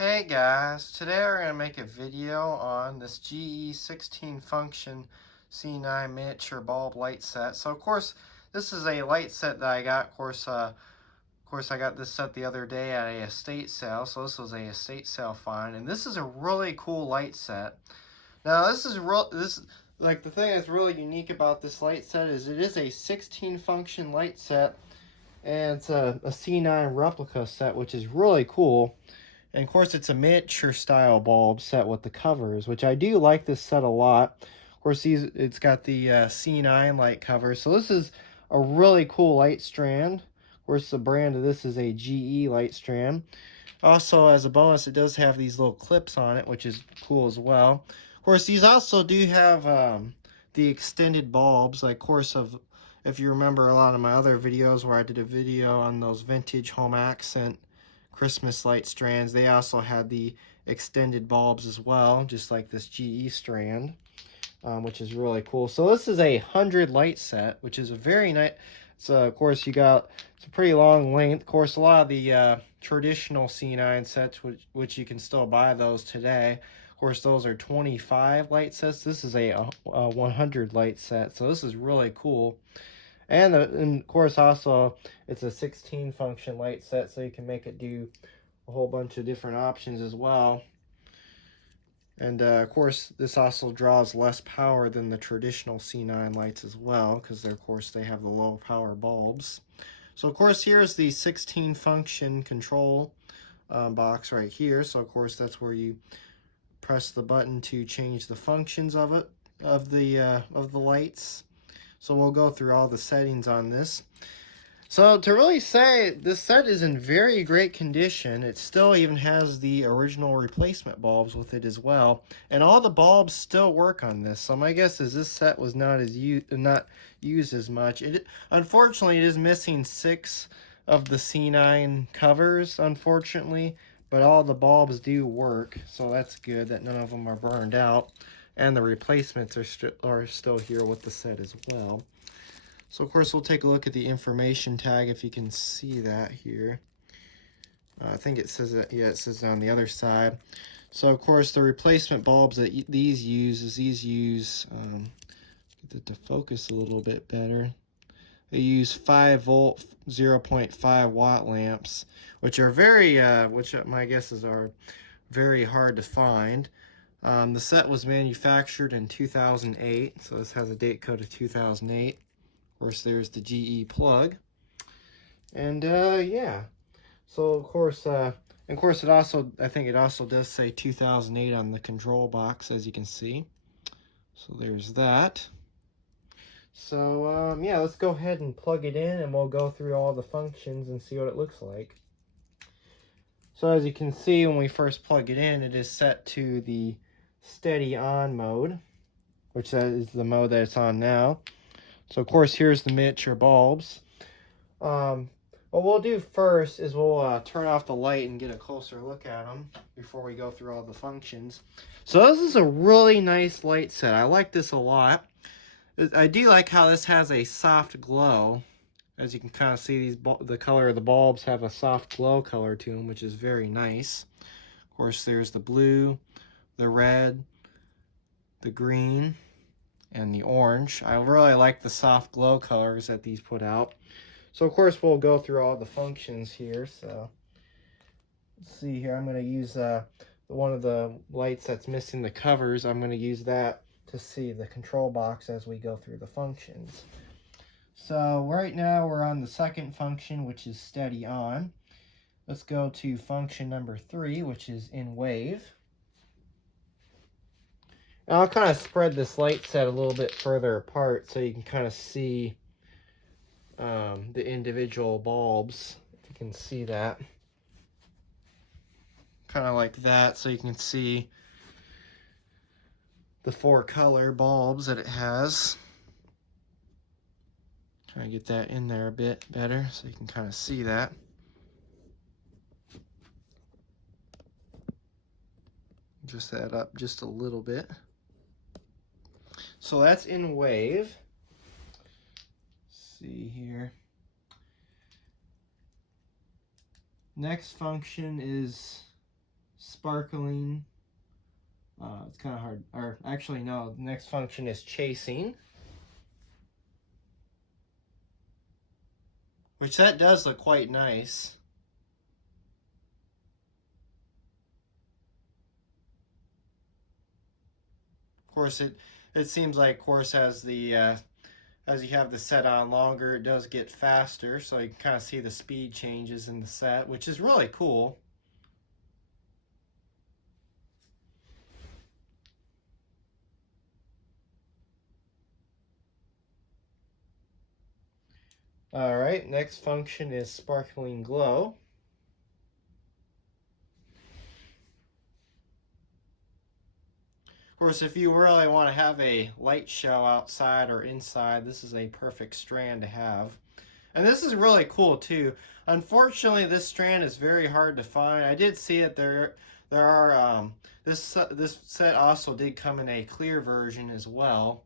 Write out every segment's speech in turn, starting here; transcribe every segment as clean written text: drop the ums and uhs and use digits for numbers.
Hey guys, today we're going to make a video on this GE16 function C9 miniature bulb light set. So of course this is a light set that I got. Of course I got this set the other day at a estate sale. So this was a estate sale find, and this is a really cool light set. Now like the thing that's really unique about this light set is it is a 16 function light set, and it's a C9 replica set, which is really cool. And of course, it's a miniature style bulb set with the covers, which I do like this set a lot. Of course, it's got the C9 light cover. So this is a really cool light strand. Of course, the brand of this is a GE light strand. Also, as a bonus, it does have these little clips on it, which is cool as well. Of course, these also do have the extended bulbs. Like, of course, if you remember a lot of my other videos where I did a video on those vintage home accent Christmas light strands, they also had the extended bulbs as well, just like this GE strand, which is really cool. So this is a 100 light set, which is a very nice. So of course it's a pretty long length. Of course, a lot of the traditional C9 sets, which you can still buy those today. Of course, those are 25 light sets. This is a 100 light set, so this is really cool. And of course, also, it's a 16 function light set, so you can make it do a whole bunch of different options as well. And of course, this also draws less power than the traditional C9 lights as well, because of course they have the low power bulbs. So of course, here's the 16 function control box right here. So of course, that's where you press the button to change the functions of the lights. So we'll go through all the settings on this. So to really say, this set is in very great condition. It still even has the original replacement bulbs with it as well. And all the bulbs still work on this. So my guess is this set was not used as much. Unfortunately, it is missing 6 of the C9 covers, unfortunately. But all the bulbs do work. So that's good that none of them are burned out. And the replacements are still here with the set as well. So of course we'll take a look at the information tag if you can see that here. I think it says that, yeah, it says on the other side. So of course the replacement bulbs that these use, get it to focus a little bit better. They use 5 volt 0.5 watt lamps, which are which my guesses are very hard to find. The set was manufactured in 2008, so this has a date code of 2008. Of course, there's the GE plug. And yeah. So of course, I think it also does say 2008 on the control box, as you can see. So there's that. So yeah, let's go ahead and plug it in, and we'll go through all the functions and see what it looks like. So as you can see, when we first plug it in, it is set to the steady on mode, which is the mode that it's on now. So of course, here's the miniature bulbs. What we'll do first is we'll turn off the light and get a closer look at them before we go through all the functions. So this is a really nice light set. I like this a lot. I do like how this has a soft glow. As you can kind of see, the color of the bulbs have a soft glow color to them, which is very nice. Of course, there's the blue, the red, the green, and the orange. I really like the soft glow colors that these put out. So of course we'll go through all the functions here. So let's see here. I'm going to use one of the lights that's missing the covers. I'm going to use that to see the control box as we go through the functions. So right now we're on the second function, which is steady on. Let's go to function number 3, which is in wave. And I'll kind of spread this light set a little bit further apart so you can kind of see the individual bulbs, if you can see that. Kind of like that, so you can see the 4 color bulbs that it has. Try to get that in there a bit better so you can kind of see that. Just that up just a little bit. So that's in wave. Let's see here. Next function is sparkling. It's kind of hard, or actually no, the next function is chasing. Which that does look quite nice. Of course, it seems like, of course, as the as you have the set on longer, it does get faster, so you can kind of see the speed changes in the set, which is really cool. All right, next function is sparkling glow. Of course, if you really want to have a light show outside or inside, this is a perfect strand to have. And this is really cool too. Unfortunately, this strand is very hard to find. I did see it there. There are this set also did come in a clear version as well,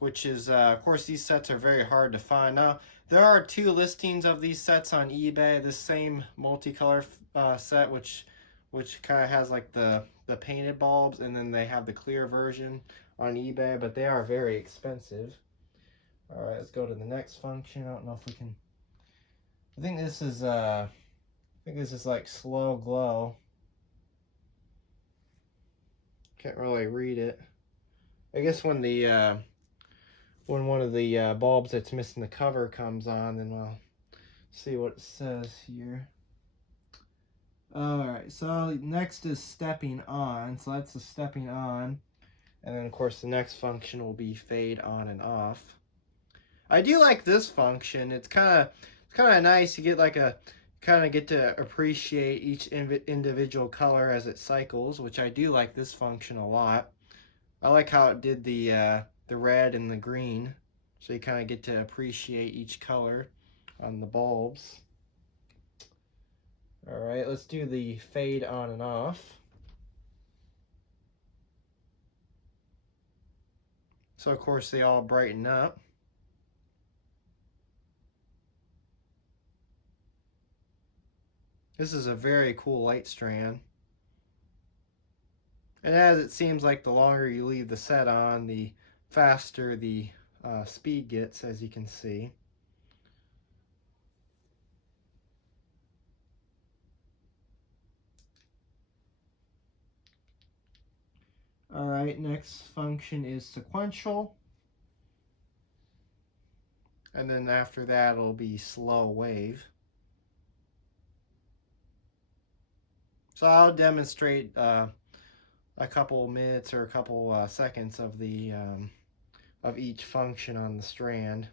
which is of course these sets are very hard to find. Now there are 2 listings of these sets on eBay. This same multicolor set, which kind of has like the painted bulbs, and then they have the clear version on eBay, but they are very expensive. All right, let's go to the next function. I don't know if we can. I think this is like slow glow. Can't really read it. I guess when the when one of the bulbs that's missing the cover comes on, then we'll see what it says here. All right, so next is stepping on. So that's the stepping on, and then of course the next function will be fade on and off. I do like this function. It's kind of nice. You get like a get to appreciate each individual color as it cycles, which I do like this function a lot. I like how it did the red and the green, so you kind of get to appreciate each color on the bulbs. All right, let's do the fade on and off. So of course they all brighten up. This is a very cool light strand. And as it seems like the longer you leave the set on, the faster the speed gets, as you can see. All right, next function is sequential. And then after that, it'll be slow wave. So I'll demonstrate a couple minutes or a couple seconds of the of each function on the strand.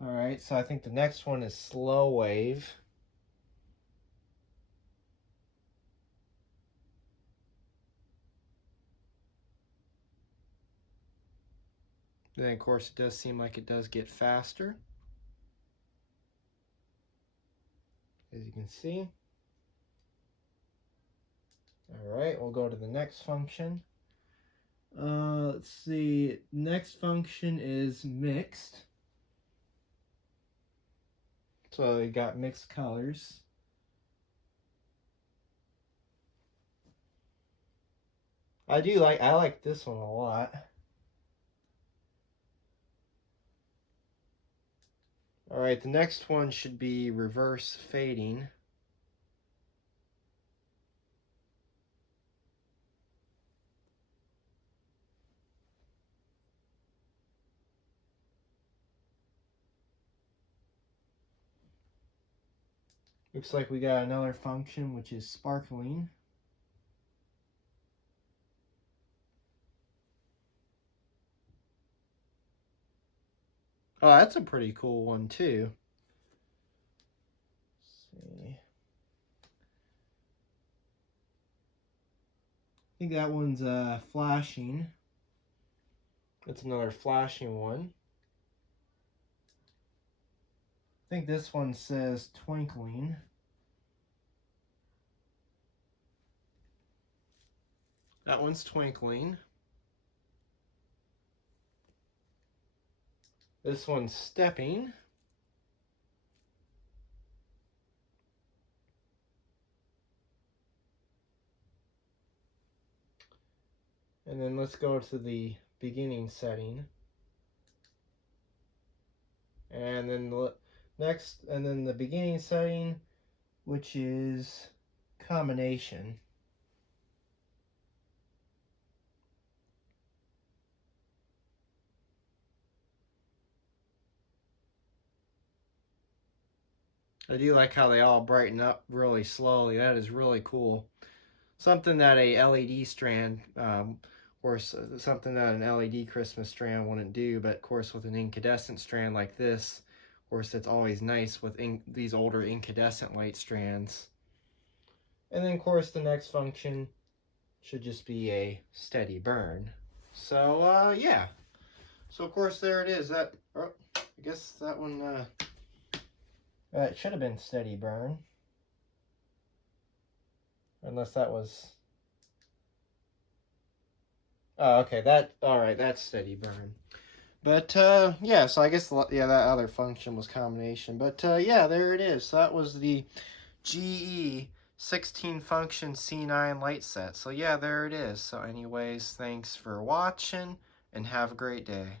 All right, so I think the next one is slow wave. Then of course it does seem like it does get faster, as you can see. All right, we'll go to the next function. Let's see, next function is mixed. So you got mixed colors. I like this one a lot. All right, the next one should be reverse fading. Looks like we got another function, which is sparkling. Oh, that's a pretty cool one too. Let's see. I think that one's flashing. That's another flashing one. I think this one says twinkling. That one's twinkling. This one's stepping. And then let's go to the beginning setting. And then the beginning setting, which is combination. I do like how they all brighten up really slowly. That is really cool. Something that a LED strand, or something that an LED Christmas strand wouldn't do, but of course with an incandescent strand like this, of course it's always nice with these older incandescent light strands. And then of course the next function should just be a steady burn. So yeah. So of course there it is. That, oh, I guess that one, it should have been steady burn. Unless that was... Oh, okay, alright, that's steady burn. But, yeah, so I guess, yeah, that other function was combination. But, yeah, there it is. So that was the GE 16 function C9 light set. So, yeah, there it is. So, anyways, thanks for watching, and have a great day.